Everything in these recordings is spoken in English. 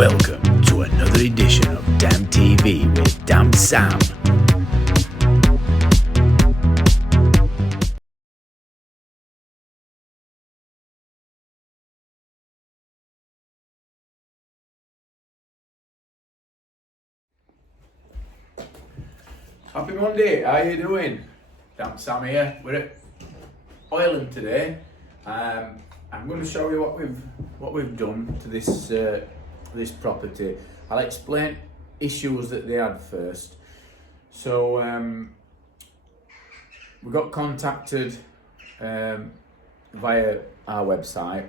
Welcome to another edition of Damn TV with Damn Sam. Happy Monday, how you doing? Damn Sam here. We're at Ireland today. I'm going to show you what we've done to this property. I'll explain issues that they had first. So we got contacted via our website.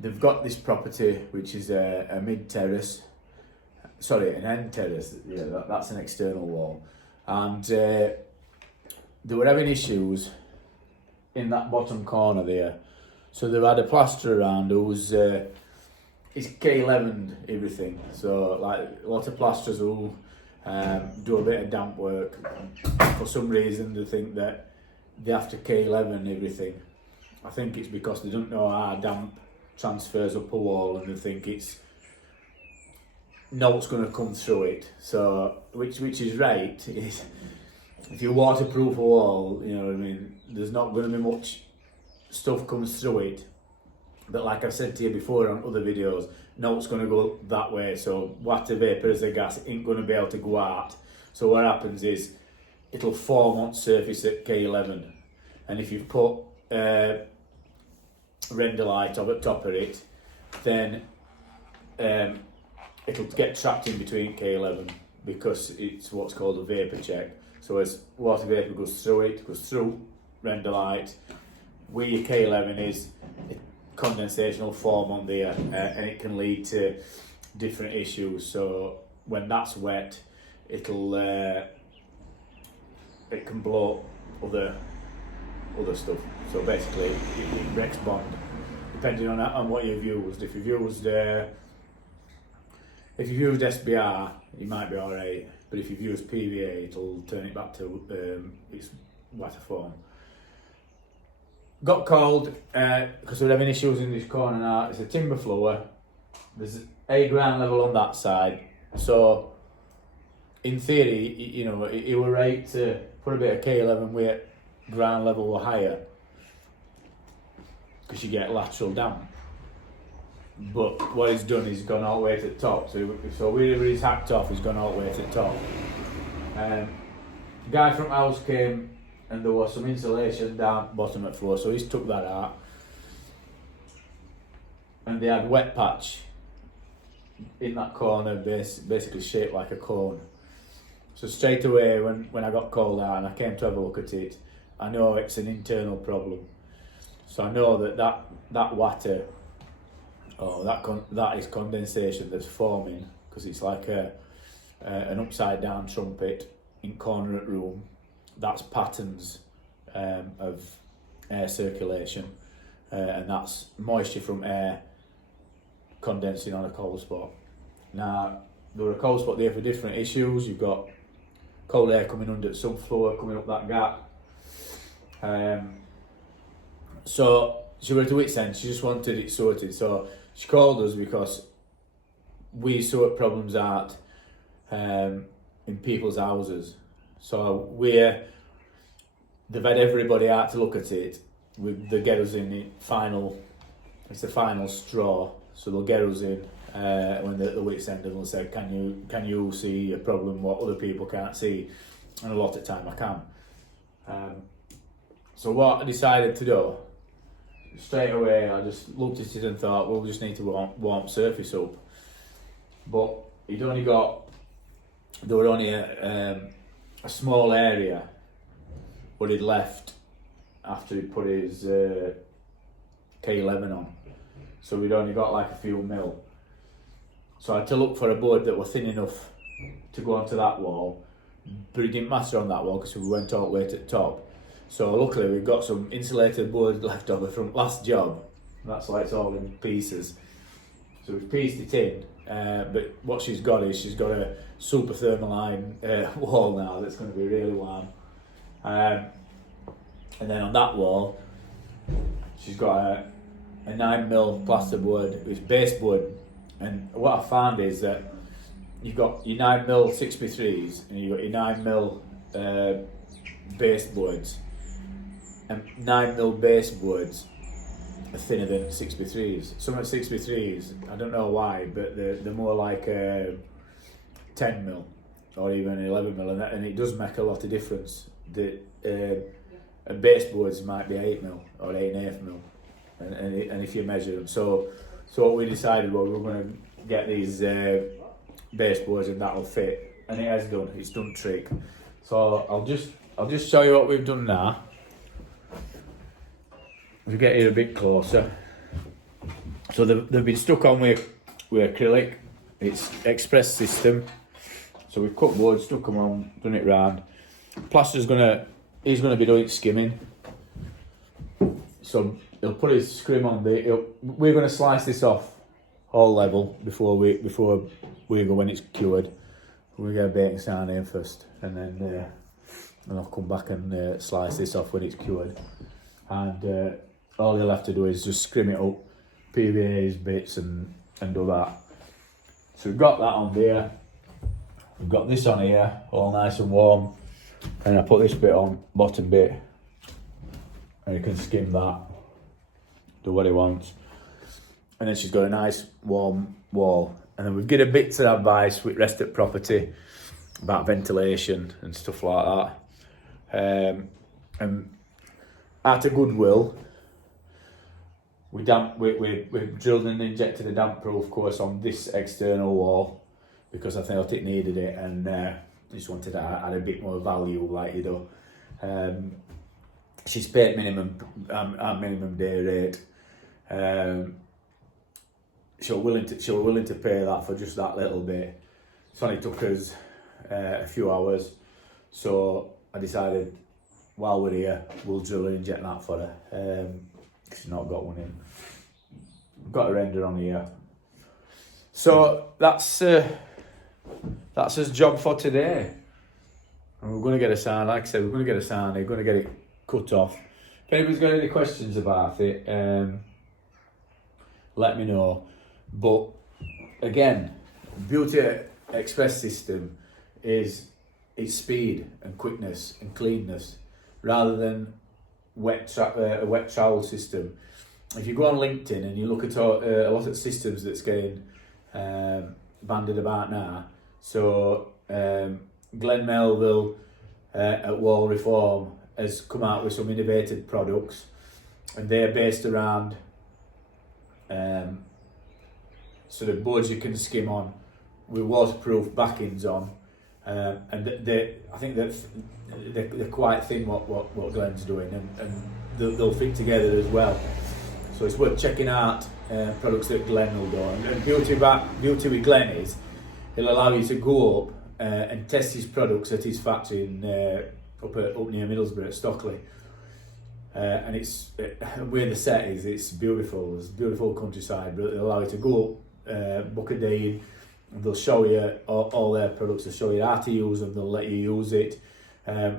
They've got this property which is a mid-terrace. Sorry, an end terrace. Yeah, that's an external wall, and they were having issues in that bottom corner there. So they've had a plaster around who's it's K11 everything. So like a lot of plasters will do a bit of damp work. For some reason they think that they have to K11 everything. I think it's because they don't know how damp transfers up a wall, and they think it's what's going to come through it. So which is right. If you waterproof a wall, you know what I mean, there's not going to be much stuff comes through it. But like I've said to you before on other videos, it's going to go that way. So water vapour as a gas ain't going to be able to go out. So what happens is it'll form on surface at K11, and if you put render light over the top of it, then it'll get trapped in between K11 because it's what's called a vapour check. So as water vapour goes through render light, where your K11 is, condensation will form on there, and it can lead to different issues. So when that's wet, it can blow other stuff. So basically it breaks bond, depending on what you've used. If you've used SBR, you might be alright, but if you've used PVA, it'll turn it back to its water form. Got called because we're having issues in this corner now. It's a timber floor. There's a ground level on that side, so in theory, it were right to put a bit of K11 where ground level were higher, because you get lateral damp. But what he's done is gone all the way to the top. So wherever he's hacked off, he's gone all the way to the top. The guy from house came, and there was some insulation down bottom of the floor, so he's took that out. And they had wet patch in that corner, basically shaped like a cone. So straight away, when I got called out and I came to have a look at it, I know it's an internal problem. So I know that water, that is condensation that's forming, because it's like an upside down trumpet in corner of the room. That's patterns of air circulation, and that's moisture from air condensing on a cold spot. Now there were a cold spot there for different issues. You've got cold air coming under the subfloor, coming up that gap. So she were at the wit's end. She just wanted it sorted. So she called us because we sort problems out in people's houses. So they've had everybody out to look at it. They get us in it's the final straw. So they'll get us in when they're at the wit's end, and they'll say, can you see a problem what other people can't see? And a lot of time I can. So what I decided to do, straight away, I just looked at it and thought, well, we just need to warm surface up. But there were only a small area what he'd left after he put his K11 on. So we'd only got like a few mil. So I had to look for a board that was thin enough to go onto that wall, but it didn't matter on that wall because we went all the way to the top. So luckily we've got some insulated board left over from last job. That's why it's all in pieces. So we've pieced it in, but what she's got a super thermaline wall now that's going to be really warm. And then on that wall, she's got a 9mm plasterboard, it's baseboard And what I found is that you've got your 9mm 6x3s and you've got your 9mm baseboards, and 9mm baseboards are thinner than 6x3s. Some of the 6x3s, I don't know why, but they're more like 10mm or even 11mm, and it does make a lot of difference. The baseboards might be 8mm or 8.5mm, and if you measure them. So what we decided was we were going to get these baseboards and that'll fit, and it has done. It's done trick. So I'll just show you what we've done now. We get here a bit closer. So they've been stuck on with acrylic. It's express system. So we've cut board, stuck them on, done it round. Plaster's he's gonna be doing skimming. So he'll put his scrim on we're gonna slice this off all level before we go when it's cured. We get a baking sand in first, and then I'll come back and slice this off when it's cured. And all you'll have to do is just scrim it up, PVA's bits and do that. So we've got that on there. We've got this on here, all nice and warm. And I put this bit on, bottom bit, and you can skim that, do what he wants. And then she's got a nice warm wall. And then we've given a bit to advice with rest at property about ventilation and stuff like that. And out of goodwill, we drilled and injected a damp proof course on this external wall because I thought it needed it, and just wanted to add a bit more value, like you do. She's paid minimum day rate. She was willing to pay that for just that little bit. It only took us a few hours, so I decided while we're here, we'll drill and inject that for her. She's not got one in. Got a render on here. So that's his job for today. And we're going to get a sign, like I said, we're going to get a sign, we're going to get it cut off. If anybody's got any questions about it, let me know. But again, Beauty Express system is its speed and quickness and cleanness, rather than a wet trowel system. If you go on LinkedIn and you look at a lot of systems that's getting bandied about now, so Glenn Melville at Wall Reform has come out with some innovative products, and they're based around sort of boards you can skim on with waterproof backings on, and I think that they're quite thin what Glenn's doing, and they'll fit together as well. So it's worth checking out products that Glenn will do. And beauty with Glenn is he'll allow you to go up and test his products at his factory in up near Middlesbrough at Stockley. And it's where the set is. It's beautiful. It's beautiful countryside. But they'll allow you to go up, book a day in, and they'll show you all their products. They'll show you how to use them. They'll let you use it,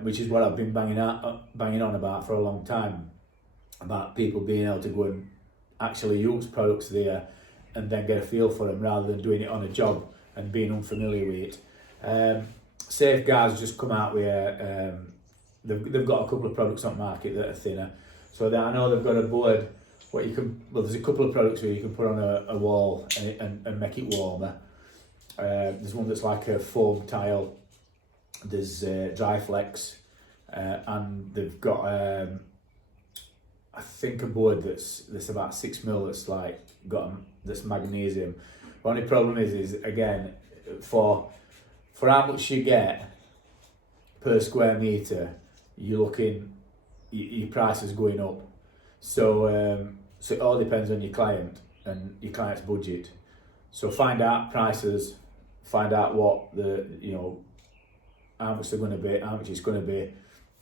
which is what I've been banging on about for a long time, about people being able to go and actually use products there and then get a feel for them, rather than doing it on a job and being unfamiliar with it. Safeguard's just come out with they've got a couple of products on market that are thinner. So I know they've got a board there's a couple of products where you can put on a wall and make it warmer. There's one that's like a foam tile. There's dry flex, and they've got I think a board that's about 6mm that's magnesium. The only problem is again for how much you get per square metre, you're looking your price is going up. So it all depends on your client and your client's budget. So find out prices, find out what how much they're going to be, how much it's going to be,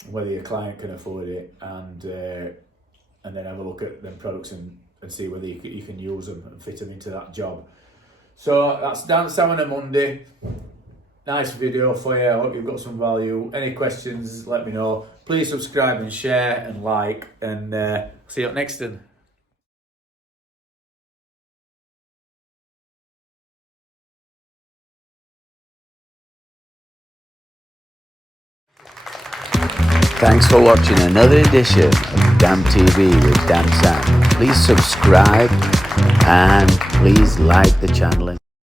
whether your client can afford it, and then have a look at them products and see whether you can use them and fit them into that job. So that's Dan Sam on a Monday. Nice video for you. I hope you've got some value. Any questions, let me know. Please subscribe and share and like, and see you next time. Thanks for watching another edition of Damn TV with Damn Sam. Please subscribe and please like the channel.